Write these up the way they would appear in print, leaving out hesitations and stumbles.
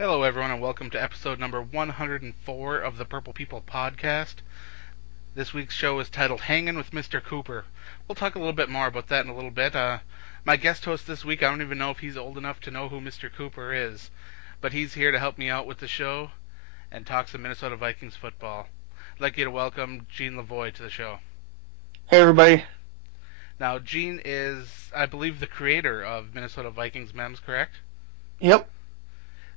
Hello, everyone, and welcome to episode number 104 of the Purple People podcast. This week's show is titled Hangin' with Mr. Cooper. We'll talk a little bit more about that in a little bit. My guest host this week, I don't even know if he's old enough to know who Mr. Cooper is, but he's here to help me out with the show and talk some Minnesota Vikings football. I'd like you to welcome Gene LaVoy to the show. Hey, everybody. Now, Gene is, I believe, the creator of Minnesota Vikings memes, correct? Yep.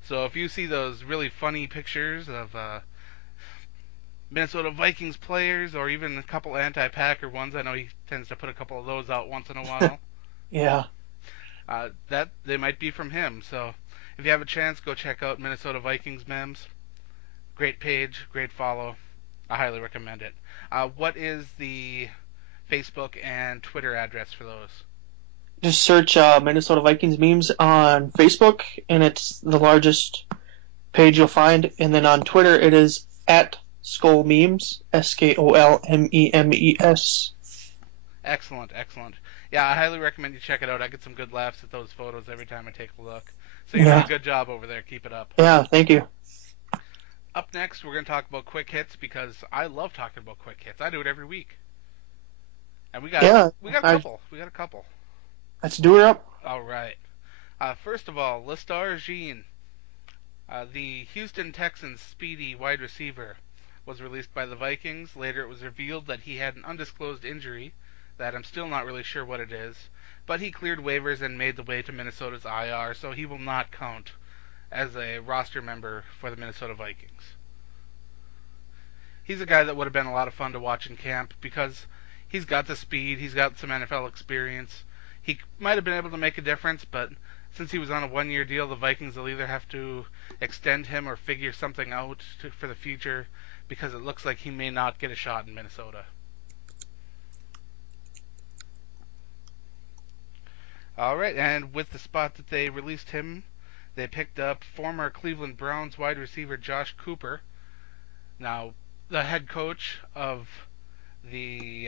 So if you see those really funny pictures of Minnesota Vikings players, or even a couple anti-Packer ones, I know he tends to put a couple of those out once in a while, Yeah. that they might be from him. So if you have a chance, go check out Minnesota Vikings memes. Great page, great follow. I highly recommend it. What is the Facebook and Twitter address for those? Just search Minnesota Vikings memes on Facebook, and it's the largest page you'll find. And then on Twitter, it is at Skol Memes, SKOLMEMES. Excellent, excellent. Yeah, I highly recommend you check it out. I get some good laughs at those photos every time I take a look. So you're doing a good job over there. Keep it up. Yeah, thank you. Up next, we're going to talk about quick hits because I love talking about quick hits. I do it every week. And we got a couple. We got a couple. Let's do her up. All right. First of all, Listar Jean, the Houston Texans speedy wide receiver, was released by the Vikings. Later, it was revealed that he had an undisclosed injury that I'm still not really sure what it is, but he cleared waivers and made the way to Minnesota's IR, so he will not count as a roster member for the Minnesota Vikings. He's a guy that would have been a lot of fun to watch in camp because he's got the speed, he's got some NFL experience. He might have been able to make a difference, but since he was on a one-year deal, the Vikings will either have to extend him or figure something out for the future because it looks like he may not get a shot in Minnesota. All right, and with the spot that they released him, they picked up former Cleveland Browns wide receiver Josh Cooper. Now, the head coach of the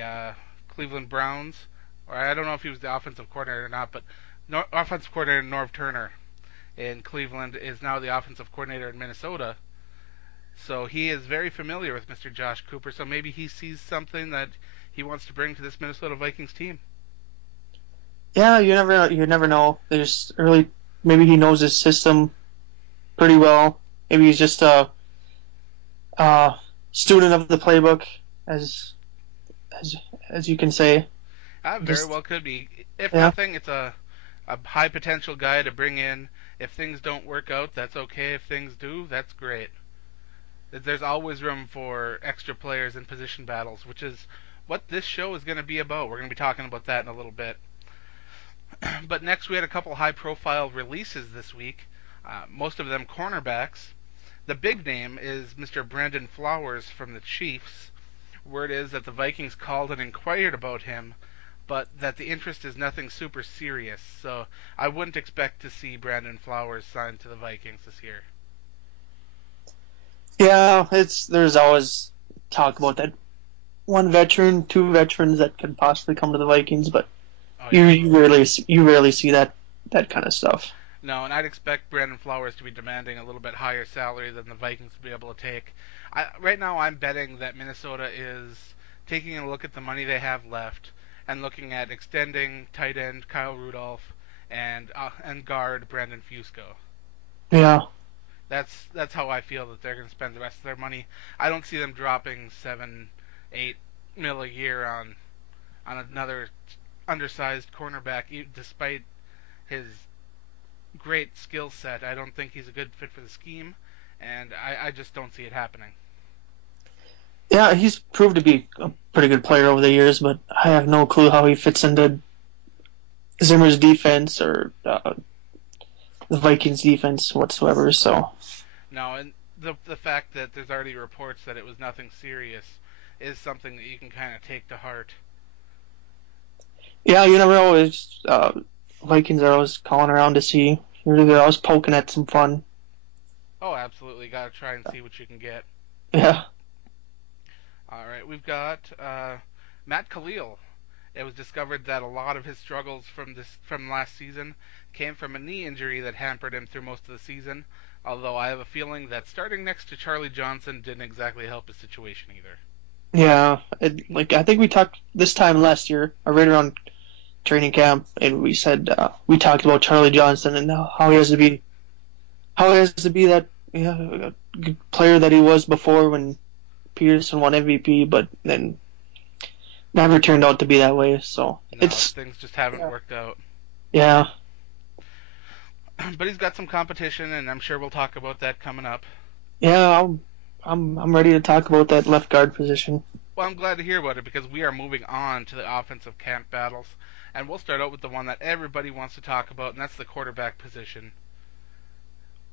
Cleveland Browns, or I don't know if he was the offensive coordinator or not, but offensive coordinator Norv Turner in Cleveland is now the offensive coordinator in Minnesota. So he is very familiar with Mr. Josh Cooper, so maybe he sees something that he wants to bring to this Minnesota Vikings team. Yeah, you never know. There's really maybe he knows his system pretty well. Maybe he's just a student of the playbook, as you can say. Very well could be. If nothing, it's a high potential guy to bring in. If things don't work out, that's okay. If things do, that's great. There's always room for extra players in position battles, which is what this show is going to be about. We're going to be talking about that in a little bit. But next, we had a couple high-profile releases this week, most of them cornerbacks. The big name is Mr. Brandon Flowers from the Chiefs. Word is that the Vikings called and inquired about him, but that the interest is nothing super serious, so I wouldn't expect to see Brandon Flowers signed to the Vikings this year. Yeah, there's always talk about that one veteran, two veterans that could possibly come to the Vikings, but you rarely see that kind of stuff. No, and I'd expect Brandon Flowers to be demanding a little bit higher salary than the Vikings would be able to take. Right now, I'm betting that Minnesota is taking a look at the money they have left and looking at extending tight end Kyle Rudolph and guard Brandon Fusco. Yeah. That's how I feel that they're going to spend the rest of their money. I don't see them dropping $7-8 mil a year on another undersized cornerback, despite his great skill set. I don't think he's a good fit for the scheme, and I just don't see it happening. Yeah, he's proved to be a pretty good player over the years, but I have no clue how he fits into Zimmer's defense or the Vikings defense whatsoever. So no, and the fact that there's already reports that it was nothing serious is something that you can kind of take to heart. Yeah, you never know. Vikings are always calling around to see. They're always poking at some fun. Oh, absolutely. Got to try and see what you can get. Yeah. All right, we've got Matt Khalil. It was discovered that a lot of his struggles from last season came from a knee injury that hampered him through most of the season. Although I have a feeling that starting next to Charlie Johnson didn't exactly help his situation either. Yeah, I think we talked this time last year, or right around training camp, and we said we talked about Charlie Johnson and how he has to be that good player that he was before when Peterson won MVP, but then never turned out to be that way. So No, it's things just haven't yeah, worked out. yeah, But he's got some competition, and I'm sure we'll talk about that coming up. yeah. I'm ready to talk about that left guard position. Well, I'm glad to hear about it because we are moving on to the offensive camp battles, and we'll start out with the one that everybody wants to talk about, and that's the quarterback position.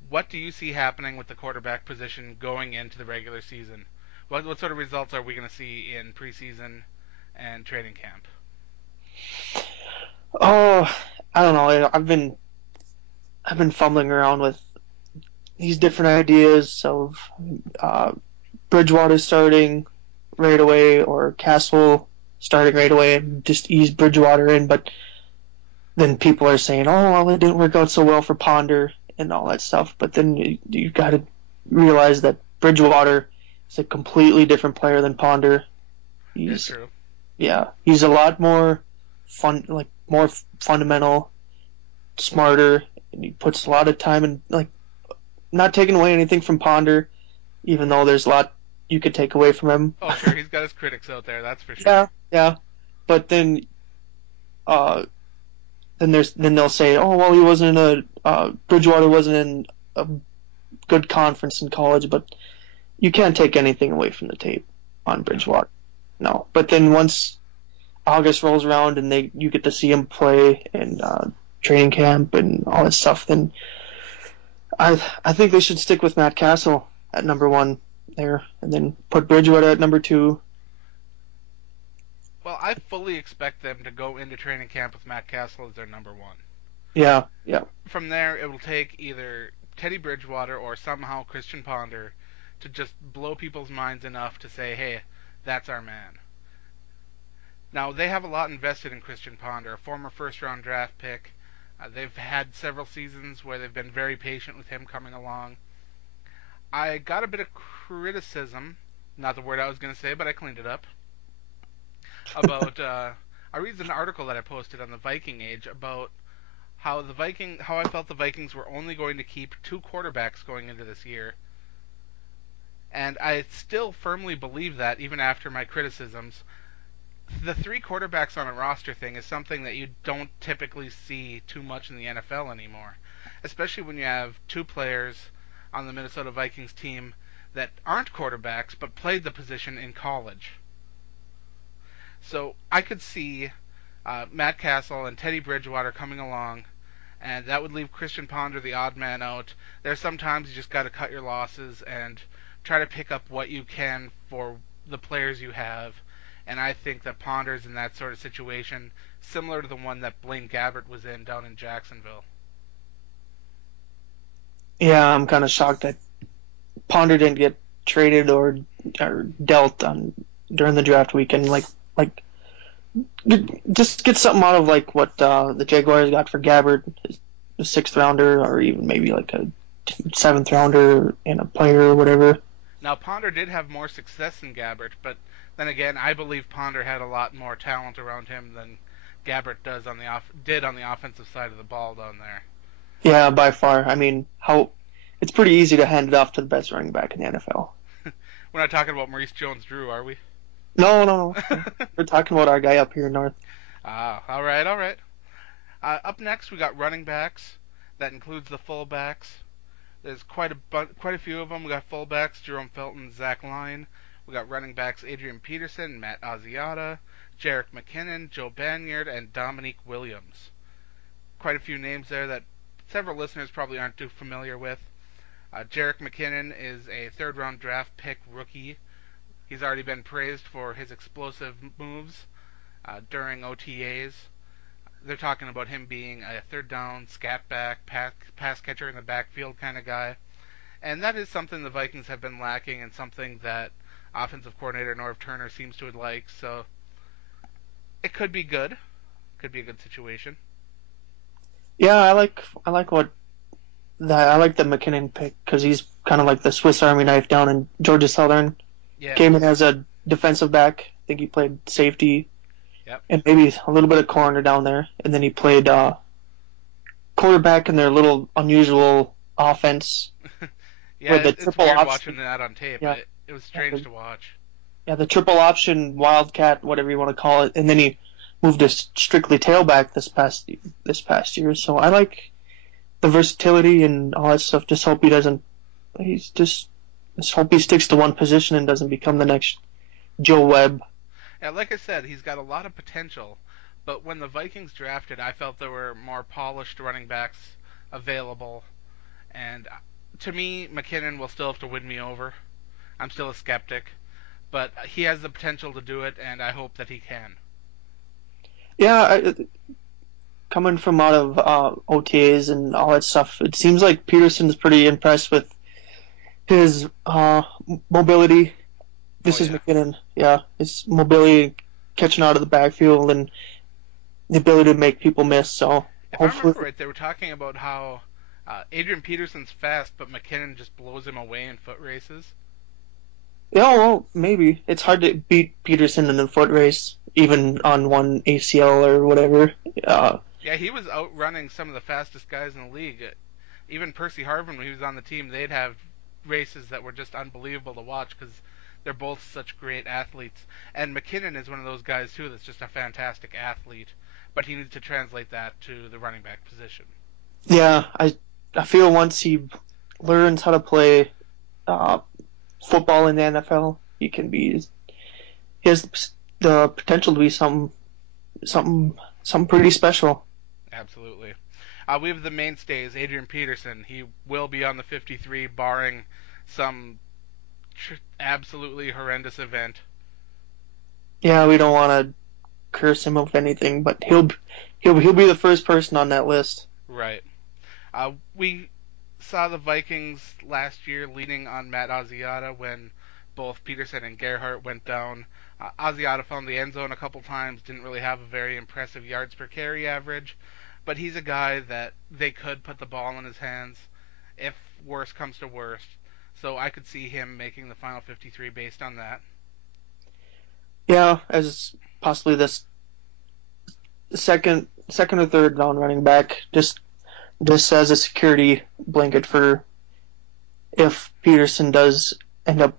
What do you see happening with the quarterback position going into the regular season? What sort of results are we going to see in preseason and training camp? Oh, I don't know. I've been fumbling around with these different ideas of uh, Bridgewater starting right away or Castle starting right away and just ease Bridgewater in, but then people are saying, "Oh, well, it didn't work out so well for Ponder and all that stuff." But then you got to realize that Bridgewater is a completely different player than Ponder. It's He's true. he's a lot more more fundamental, smarter, and he puts a lot of time in not taking away anything from Ponder, even though there's a lot you could take away from him. Oh, sure, he's got his critics out there, that's for sure. Yeah, yeah. But uh, then they'll say, oh well, he wasn't in a Bridgewater wasn't in a good conference in college, but you can't take anything away from the tape on No. Bridgewater. No. But then once August rolls around and you get to see him play in training camp and all that stuff, then I think they should stick with Matt Castle at number one there, and then put Bridgewater at number two. Well, I fully expect them to go into training camp with Matt Castle as their number one. Yeah, yeah, From there, it will take either Teddy Bridgewater or somehow Christian Ponder to just blow people's minds enough to say, hey, that's our man. Now, they have a lot invested in Christian Ponder, a former first round draft pick. They've had several seasons where they've been very patient with him coming along. I got a bit of criticism, not the word I was going to say, but I cleaned it up, about I read an article that I posted on the Viking Age about how I felt the Vikings were only going to keep two quarterbacks going into this year, and I still firmly believe that even after my criticisms. The three quarterbacks on a roster thing is something that you don't typically see too much in the NFL anymore, especially when you have two players on the Minnesota Vikings team that aren't quarterbacks but played the position in college. So I could see Matt Castle and Teddy Bridgewater coming along, and that would leave Christian Ponder the odd man out. There's sometimes you just got to cut your losses and try to pick up what you can for the players you have. And I think that Ponder's in that sort of situation, similar to the one that Blaine Gabbert was in down in Jacksonville. yeah. I'm kind of shocked that Ponder didn't get traded or dealt on during the draft weekend. Like just get something out of like what the Jaguars got for Gabbard, a sixth rounder, or even maybe like a seventh rounder and a player or whatever. Now Ponder did have more success than Gabbert, but then again, I believe Ponder had a lot more talent around him than Gabbert did on the offensive side of the ball down there. Yeah, by far. I mean, how it's pretty easy to hand it off to the best running back in the NFL. We're not talking about Maurice Jones-Drew, are we? No, no, no. We're talking about our guy up here north. All right, all right. Up next, we got running backs. That includes the fullbacks. There's quite a few of them. We got fullbacks Jerome Felton, Zach Line. We got running backs Adrian Peterson, Matt Asiata, Jarek McKinnon, Joe Banyard, and Dominique Williams. Quite a few names there that several listeners probably aren't too familiar with. Jarek McKinnon is a third-round draft pick rookie. He's already been praised for his explosive moves during OTAs. They're talking about him being a third down, scat back, pass catcher in the backfield kind of guy. And that is something the Vikings have been lacking and something that offensive coordinator Norv Turner seems to like. So it could be good. Could be a good situation. Yeah, I like what that I like the McKinnon pick because he's kind of like the Swiss Army knife down in Georgia Southern. Yes. Came in as a defensive back. I think he played safety Yep. and maybe a little bit of corner down there, and then he played quarterback in their little unusual offense Yeah, with the it's triple weird watching option. that on tape. Yeah, It was yeah, strange to watch. the triple option wildcat, whatever you want to call it, and then he moved to strictly tailback this past year. So I like the versatility and all that stuff. Just hope he doesn't. He's just hope he sticks to one position and doesn't become the next Joe Webb. Yeah, like I said, he's got a lot of potential. But when the Vikings drafted, I felt there were more polished running backs available. And to me, McKinnon will still have to win me over. I'm still a skeptic. But he has the potential to do it, and I hope that he can. Yeah, coming from out of OTAs and all that stuff, it seems like Peterson's pretty impressed with his mobility. Oh, This is yeah. McKinnon. Yeah, his mobility, catching out of the backfield, and the ability to make people miss. So If I hopefully, remember right, they were talking about how Adrian Peterson's fast, but McKinnon just blows him away in foot races. yeah, well, maybe it's hard to beat Peterson in a foot race, even on one ACL or whatever. Uh, Yeah, he was outrunning some of the fastest guys in the league. Even Percy Harvin, when he was on the team, they'd have races that were just unbelievable to watch because they're both such great athletes. And McKinnon is one of those guys too that's just a fantastic athlete, but he needs to translate that to the running back position. yeah, I feel once he learns how to play uh, football in the NFL, he has the potential to be something pretty special. Absolutely. We have the mainstays, Adrian Peterson. He will be on the 53, barring some absolutely horrendous event. Yeah, we don't want to curse him of anything, but he'll be the first person on that list. Right. We saw the Vikings last year leaning on Matt Asiata when both Peterson and Gerhardt went down. Asiata found the end zone a couple times, didn't really have a very impressive yards per carry average, but he's a guy that they could put the ball in his hands if worse comes to worst. So I could see him making the final 53 based on that. Yeah, as possibly this second or third down running back, just as a security blanket for if Peterson does end up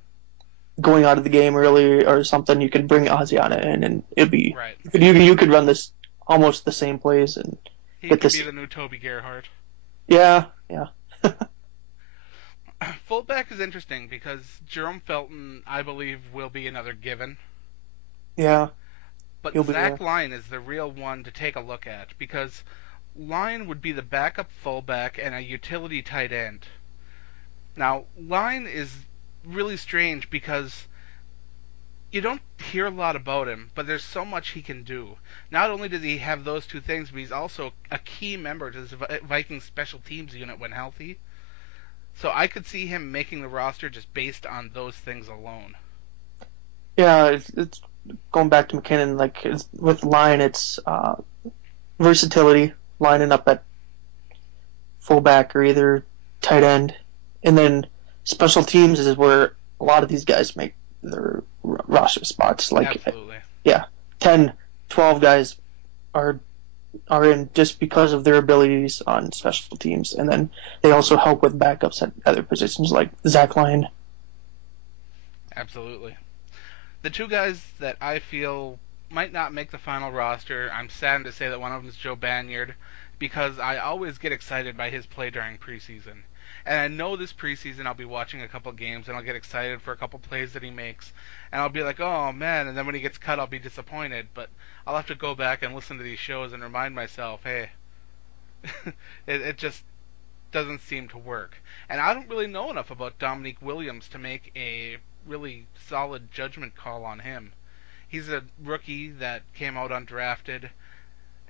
going out of the game early or something, you could bring Asiata in, and it'd be Right. you could run this almost the same plays and He get could be this. the new Toby Gerhardt. Yeah, yeah, Fullback is interesting because Jerome Felton, I believe, will be another given. yeah. But He'll be Zach there. Line is the real one to take a look at because Line would be the backup fullback and a utility tight end. Now, Line is really strange because you don't hear a lot about him, but there's so much he can do. Not only does he have those two things, but he's also a key member to the Vikings special teams unit when healthy. So I could see him making the roster just based on those things alone. Yeah, it's going back to McKinnon. Like with line, it's versatility, lining up at fullback or either tight end, and then special teams is where a lot of these guys make their roster spots. Like Absolutely. yeah, 10, 12 guys are are in just because of their abilities on special teams, and then they also help with backups at other positions like Zach Lyon. Absolutely. The two guys that I feel might not make the final roster, I'm saddened to say that one of them is Joe Banyard, because I always get excited by his play during preseason. And I know this preseason I'll be watching a couple games and I'll get excited for a couple plays that he makes. And I'll be like, oh man, and then when he gets cut I'll be disappointed. But I'll have to go back and listen to these shows and remind myself, hey, it just doesn't seem to work. And I don't really know enough about Dominique Williams to make a really solid judgment call on him. He's a rookie that came out undrafted,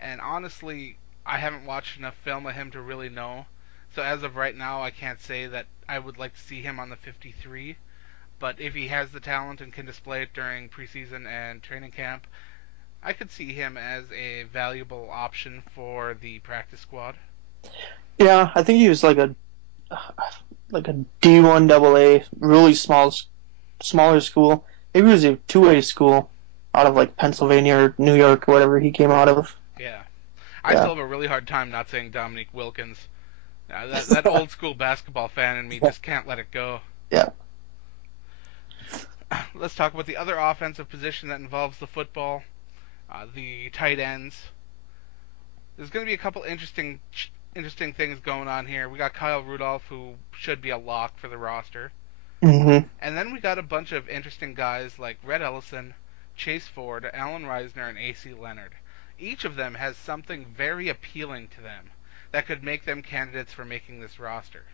and honestly, I haven't watched enough film of him to really know. So as of right now, I can't say that I would like to see him on the 53. But if he has the talent and can display it during preseason and training camp, I could see him as a valuable option for the practice squad. Yeah, I think he was like a D1 AA, really smaller school. Maybe it was a two-way school out of like Pennsylvania or New York or whatever he came out of. Yeah. I Yeah. still have a really hard time not saying Dominique Wilkins. That old school basketball fan in me just can't let it go. Yeah. Let's talk about the other offensive position that involves the football, the tight ends. There's going to be a couple interesting things going on here. We got Kyle Rudolph, who should be a lock for the roster. Hmm. And then we got a bunch of interesting guys like Red Ellison, Chase Ford, Alan Reisner, and A.C. Leonard. Each of them has something very appealing to them that could make them candidates for making this roster.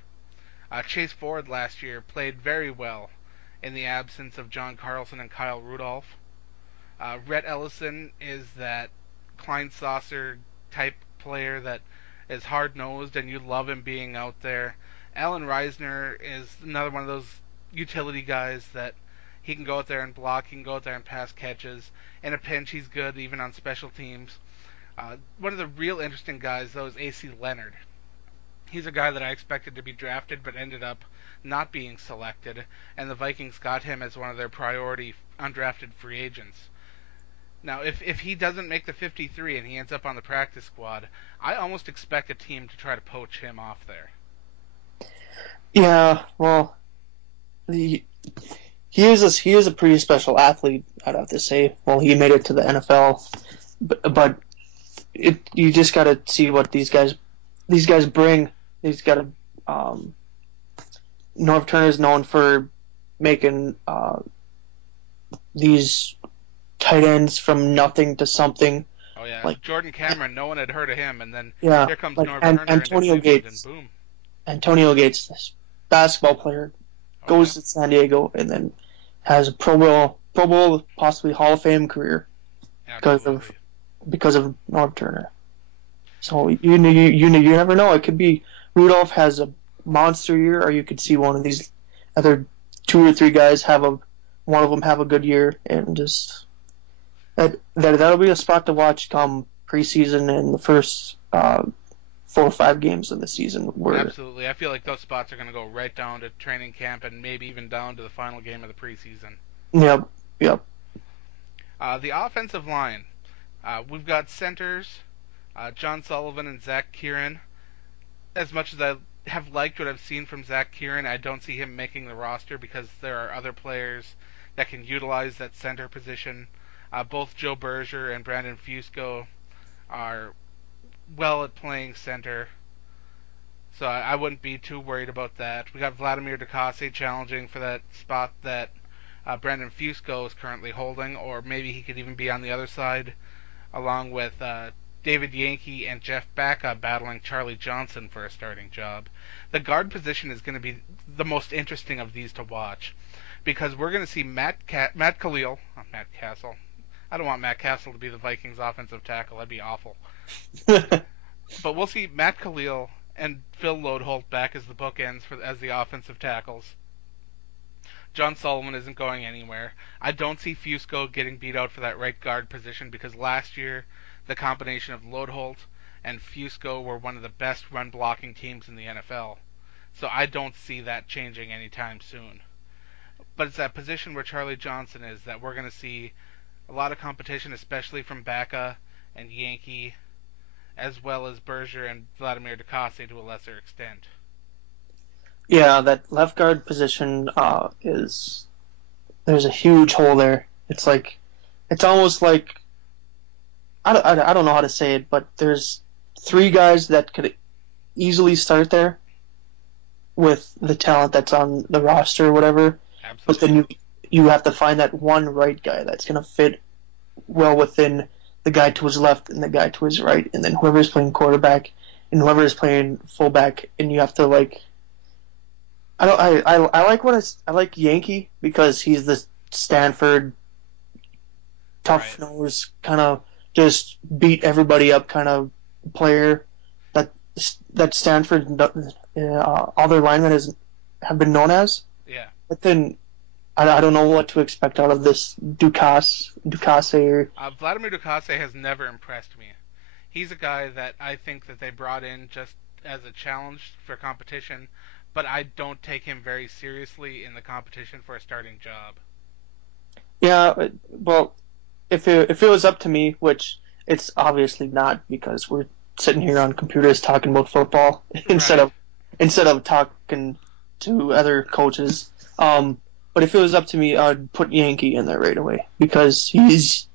Chase Ford last year played very well in the absence of John Carlson and Kyle Rudolph. Rhett Ellison is that Klein Saucer type player that is hard nosed and you love him being out there. Alan Reisner is another one of those utility guys that he can go out there and block, he can go out there and pass catches. In a pinch, he's good even on special teams. One of the real interesting guys, though, is A.C. Leonard. He's a guy that I expected to be drafted but ended up not being selected, and the Vikings got him as one of their priority undrafted free agents. Now, if he doesn't make the 53 and he ends up on the practice squad, I almost expect a team to try to poach him off there. Yeah. Well, the he is a pretty special athlete. I'd have to say. Well, he made it to the NFL, but you just got to see what these guys bring. He's got a Norv Turner is known for making these tight ends from nothing to something. Oh yeah, Like Jordan Cameron, no one had heard of him, and then yeah, here comes like Norv Turner into Antonio Cleveland, and Gates. boom. Antonio Gates, this basketball player, Oh yeah, goes to San Diego and then has a Pro Bowl, possibly Hall of Fame career because absolutely. of Norv Turner. So you never know. It could be Rudolph has a monster year, or you could see one of these other two or three guys one of them have a good year, and just that'll be a spot to watch come preseason and the first 4 or 5 games of the season. Where Absolutely. I feel like those spots are going to go right down to training camp and maybe even down to the final game of the preseason. yep, yep, The offensive line. We've got centers, John Sullivan and Zach Kieran. As much as I have liked what I've seen from Zach Kieran, I don't see him making the roster because there are other players that can utilize that center position. Both Joe Berger and Brandon Fusco are well at playing center, so I wouldn't be too worried about that. We got Vladimir DeCosse challenging for that spot that Brandon Fusco is currently holding, or maybe he could even be on the other side, along with David Yankee and Jeff Backa battling Charlie Johnson for a starting job. The guard position is going to be the most interesting of these to watch because we're going to see Matt Khalil, Matt Castle. I don't want Matt Castle to be the Vikings offensive tackle. That'd be awful. But we'll see Matt Khalil and Phil Lodeholt back as the bookends as the offensive tackles. John Sullivan isn't going anywhere. I don't see Fusco getting beat out for that right guard position because last year the combination of Lodeholt and Fusco were one of the best run blocking teams in the NFL. So I don't see that changing anytime soon. But it's that position where Charlie Johnson is that we're going to see a lot of competition, especially from Backa and Yankee, as well as Berger and Vladimir DeCosse to a lesser extent. yeah. That left guard position is there's a huge hole there. It's almost like I don't know how to say it, but there's 3 guys that could easily start there with the talent that's on the roster or whatever. But then Absolutely. you have to find that one right guy that's gonna fit well within the guy to his left and the guy to his right, and then whoever is playing quarterback and whoever is playing fullback, and you have to like. I like I like Yankee because he's the Stanford Right. tough nose kind of just beat everybody up kind of player that Stanford all their linemen have been known as. Yeah. But then I don't know what to expect out of this Ducasse or Vladimir DeCosse has never impressed me. He's a guy that I think that they brought in just as a challenge for competition, but I don't take him very seriously in the competition for a starting job. Yeah, well, if it was up to me, which it's obviously not because we're sitting here on computers talking about football instead Right. of talking to other coaches. But if it was up to me, I'd put Yankee in there right away because he was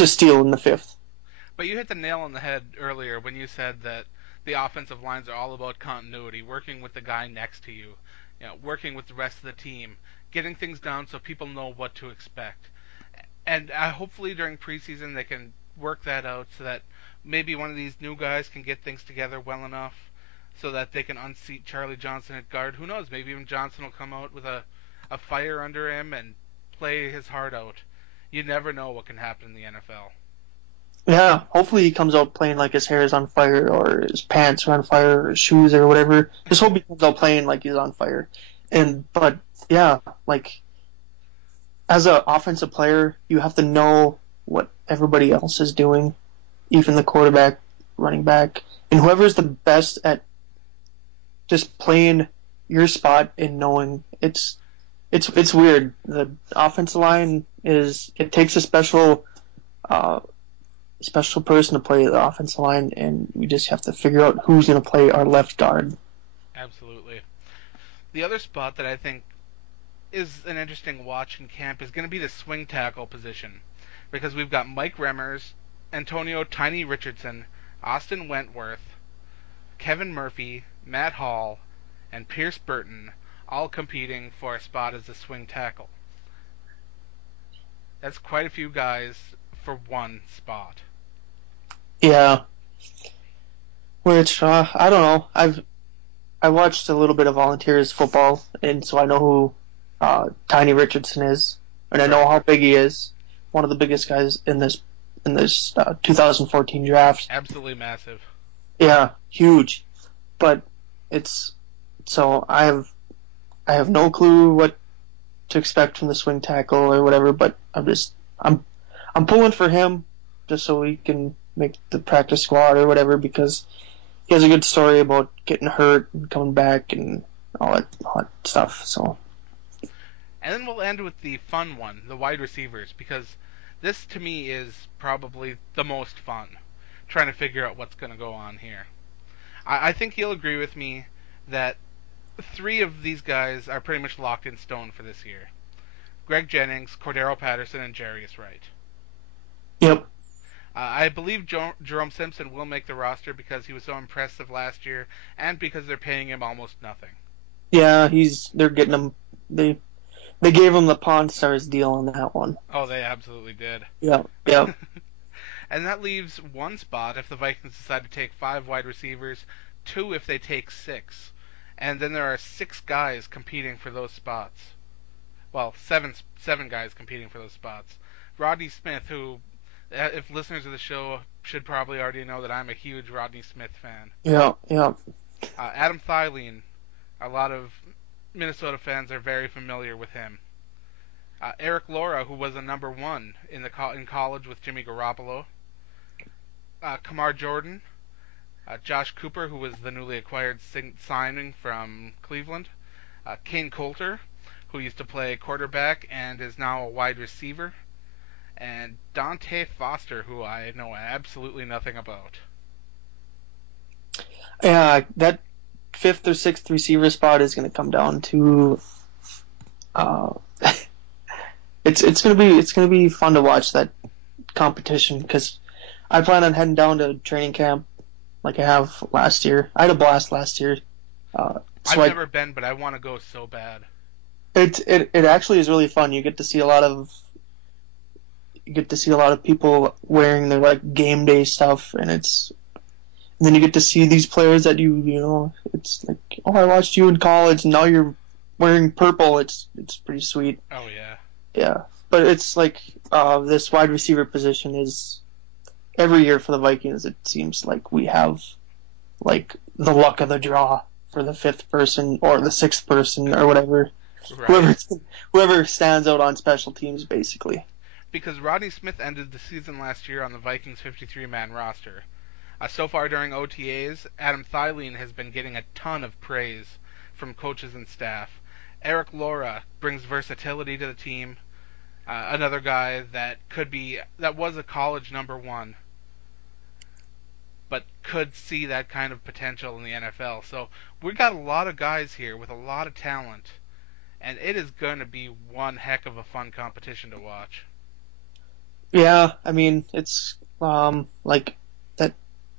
a steal in the fifth. But you hit the nail on the head earlier when you said that the offensive lines are all about continuity, working with the guy next to you, working with the rest of the team, getting things down so people know what to expect. And hopefully during preseason they can work that out so that maybe one of these new guys can get things together well enough so that they can unseat Charlie Johnson at guard. Who knows? Maybe even Johnson will come out with a fire under him and play his heart out. You never know what can happen in the NFL. Yeah, hopefully he comes out playing like his hair is on fire or his pants are on fire or his shoes or whatever. Just hope he comes out playing like he's on fire. But yeah, like as an offensive player, you have to know what everybody else is doing, even the quarterback, running back, and whoever's the best at just playing your spot and knowing it's weird. The offensive line it takes a uh, special person to play the offensive line, and we just have to figure out who's going to play our left guard. Absolutely. The other spot that I think is an interesting watch in camp is going to be the swing tackle position because we've got Mike Remmers, Antonio Tiny Richardson, Austin Wentworth, Kevin Murphy, Matt Hall, and Pierce Burton all competing for a spot as a swing tackle. That's quite a few guys for one spot. Yeah, which I don't know. I watched a little bit of Volunteers football, and so I know who Tiny Richardson is, and I know Right. how big he is. One of the biggest guys in this 2014 draft. Absolutely massive. Yeah, huge. But it's so I have no clue what to expect from the swing tackle or whatever. But I'm pulling for him just so he can make the practice squad or whatever because he has a good story about getting hurt and coming back and all that stuff. So And then we'll end with the fun one, the wide receivers, because this to me is probably the most fun, trying to figure out what's going to go on here. I think you'll agree with me that three of these guys are pretty much locked in stone for this year. Greg Jennings, Cordero Patterson, and Jarius Wright. yep, I believe Jerome Simpson will make the roster because he was so impressive last year, and because they're paying him almost nothing. yeah, they're getting him. They gave him the Pawn Stars deal on that one. Oh, they absolutely did. Yeah, yeah. And that leaves one spot if the Vikings decide to take 5 wide receivers, 2 if they take 6. And then there are 6 guys competing for those spots. Well, seven guys competing for those spots. Rodney Smith, who, if listeners of the show should probably already know that I'm a huge Rodney Smith fan. Yeah, yeah. Adam Thielen, a lot of Minnesota fans are very familiar with him. Eric Laura, who was a number 1 in college with Jimmy Garoppolo. Kamar Jordan, Josh Cooper, who was the newly acquired signing from Cleveland, Kane Coulter, who used to play quarterback and is now a wide receiver, and Dante Foster, who I know absolutely nothing about. Yeah, that fifth or sixth receiver spot is going to come down to. Uh, it's gonna be fun to watch that competition because I plan on heading down to training camp like I have last year. I had a blast last year. I've never been, but I want to go so bad. It actually is really fun. You get to see a lot of people wearing their like game day stuff, and then you get to see these players that you know. It's like, oh, I watched you in college, and now you're wearing purple. It's pretty sweet. Oh yeah. Yeah, but it's like this wide receiver position is every year for the Vikings. It seems like we have like the luck of the draw for the fifth person or the sixth person or whatever. Right. Whoever stands out on special teams, basically. Because Rodney Smith ended the season last year on the Vikings 53-man roster. So far during OTAs, Adam Thielen has been getting a ton of praise from coaches and staff. Eric Laura brings versatility to the team. Another guy that was a college number one, but could see that kind of potential in the NFL. So we got a lot of guys here with a lot of talent, and it is going to be one heck of a fun competition to watch. Yeah, I mean, it's like that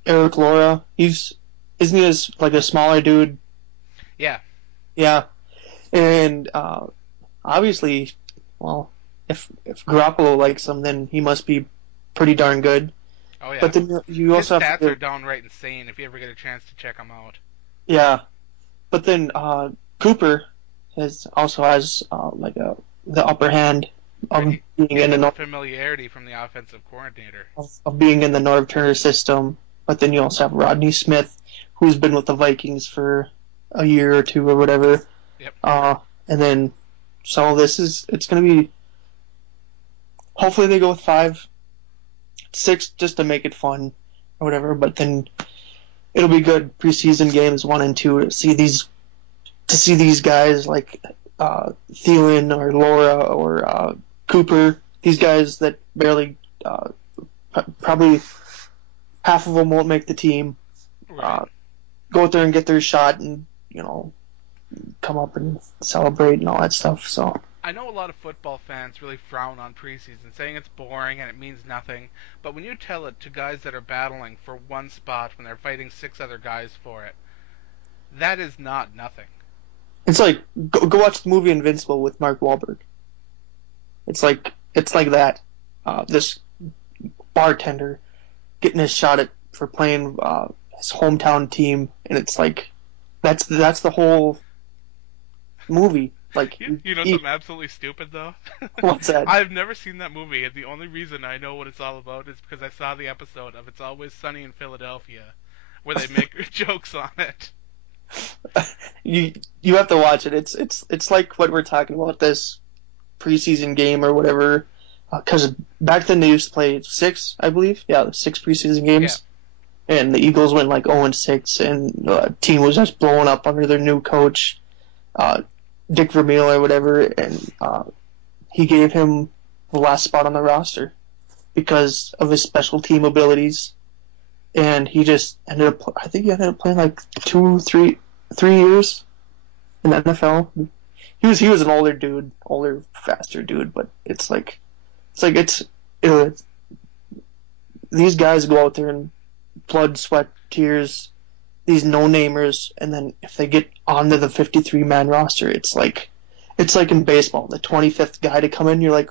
Eric Laura. Isn't he like a smaller dude? Yeah. Yeah, and obviously, well, if Garoppolo likes him, then he must be pretty darn good. Oh yeah. But then you His also have stats are to, downright insane if you ever get a chance to check them out. yeah. But then Cooper has like the upper hand of Right. being He in has the the familiarity from the offensive coordinator. of being in the Norv Turner system. But then you also have Rodney Smith, who's been with the Vikings for a year or two or whatever. Yep. And then so it's going to be. Hopefully they go with 5, 6 just to make it fun or whatever. But then it'll be good preseason games 1 and 2 to see these guys like Thielen or Laura or Cooper. These guys that barely probably half of them won't make the team. Right. Go out there and get their shot and come up and celebrate and all that stuff. So I know a lot of football fans really frown on preseason, saying it's boring and it means nothing. But when you tell it to guys that are battling for one spot when they're fighting 6 other guys for it, that is not nothing. it's like go watch the movie Invincible with Mark Wahlberg. It's like that. This bartender getting his shot at for playing his hometown team, and it's like that's the whole movie. Like You know something absolutely stupid though? what's that? I've never seen that movie, and the only reason I know what it's all about is because I saw the episode of It's Always Sunny in Philadelphia, where they make jokes on it. You have to watch it. It's like what we're talking about, this preseason game or whatever. Because back then they used to play 6, I believe. Yeah, 6 preseason games. Yeah. And the Eagles went like 0-6, and the team was just blowing up under their new coach, Dick Vermeil or whatever, and he gave him the last spot on the roster because of his special team abilities. And he just I think he ended up playing like 3 years in the NFL. He was an older, faster dude, but it's these guys go out there and blood, sweat, tears, these no-namers, and then if they get onto the 53-man roster, it's like in baseball, the 25th guy to come in, you're like,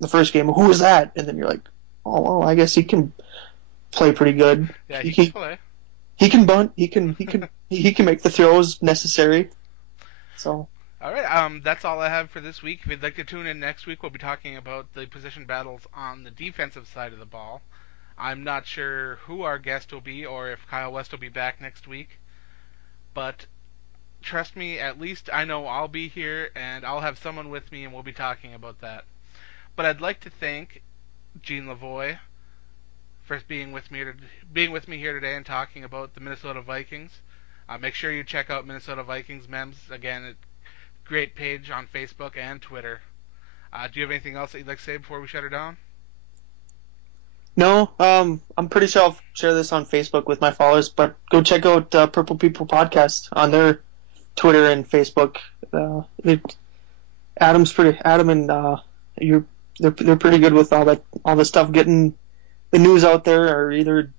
the first game, who was that? And then you're like, oh, well, I guess he can play pretty good. Yeah, he can play. He can bunt. He can make the throws necessary. So. All right, that's all I have for this week. If you'd like to tune in next week, we'll be talking about the position battles on the defensive side of the ball. I'm not sure who our guest will be or if Kyle West will be back next week. But trust me, at least I know I'll be here and I'll have someone with me and we'll be talking about that. But I'd like to thank Gene LaVoy for being with me here today and talking about the Minnesota Vikings. Make sure you check out Minnesota Vikings Memes. Again, great page on Facebook and Twitter. Do you have anything else that you'd like to say before we shut her down? No, I'm pretty sure I'll share this on Facebook with my followers, but go check out Purple People Podcast on their Twitter and Facebook. Adam and they're pretty good with all the stuff, getting the news out there or either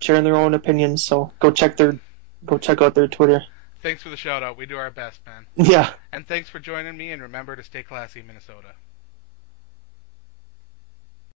sharing their own opinions. So go check out their Twitter. Thanks for the shout out. We do our best, man. Yeah. And thanks for joining me, and remember to stay classy, Minnesota.